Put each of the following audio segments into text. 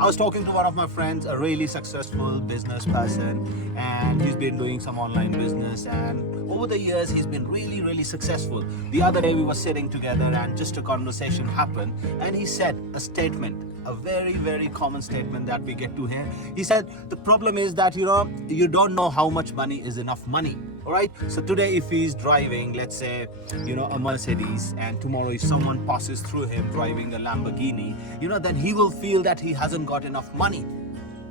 I was talking to one of my friends, a really successful business person, and he's been doing some online business, and over the years he's been really successful. The other day we were sitting together and just a conversation happened, and he said a statement, a very common statement that we get to hear. He said the problem is that you don't know how much money is enough money. All right, so today if he's driving, let's say, a Mercedes, and tomorrow if someone passes through him driving a Lamborghini, then he will feel that he hasn't got enough money.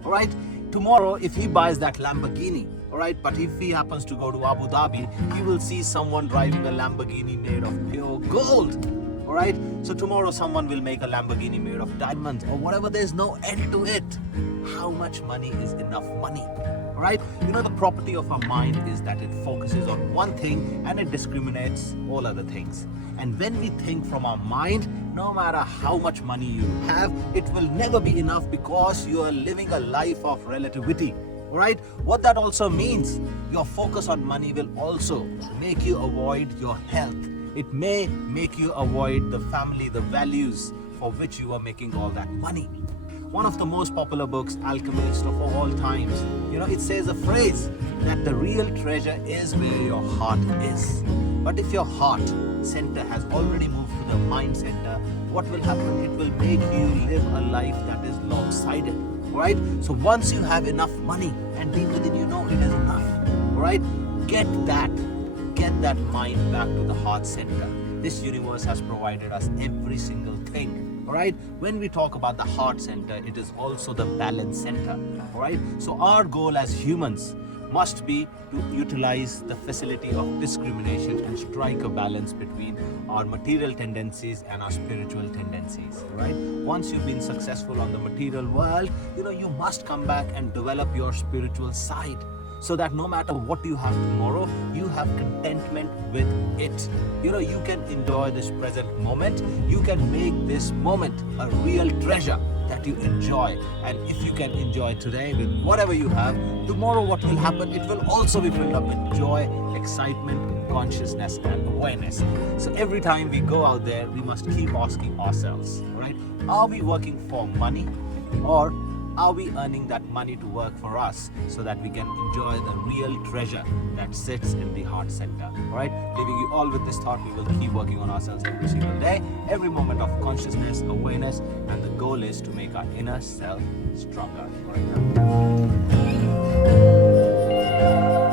All right, tomorrow if he buys that Lamborghini, all right, but if he happens to go to Abu Dhabi, he will see someone driving a Lamborghini made of pure gold. All right, so tomorrow someone will make a Lamborghini made of diamonds or whatever. There's no end to it. How much money is enough money? All right, the property of our mind is that it focuses on one thing and it discriminates all other things. And when we think from our mind, no matter how much money you have, it will never be enough, because you are living a life of relativity. All right, what that also means, your focus on money will also make you avoid your health. It may make you avoid the family, the values for which you are making all that money. One of the most popular books, Alchemist of all times, it says a phrase that the real treasure is where your heart is. But if your heart center has already moved to the mind center, what will happen? It will make you live a life that is lopsided. Right? So once you have enough money, and deep within you know it is enough, right? Get that mind back to the heart center. This universe has provided us every single thing. All right, when we talk about the heart center, it is also the balance center. All right, so our goal as humans must be to utilize the facility of discrimination and strike a balance between our material tendencies and our spiritual tendencies. Right, once you've been successful on the material world, you must come back and develop your spiritual side, so that no matter what you have tomorrow, you have contentment with it. You can enjoy this present moment. You can make this moment a real treasure that you enjoy. And if you can enjoy today with whatever you have, tomorrow what will happen? It will also be filled up with joy, excitement, consciousness and awareness. So every time we go out there, we must keep asking ourselves, right? Are we working for money, or are we earning that money to work for us, so that we can enjoy the real treasure that sits in the heart center? All right, leaving you all with this thought, we will keep working on ourselves every single day, every moment of consciousness, awareness, and the goal is to make our inner self stronger. All right.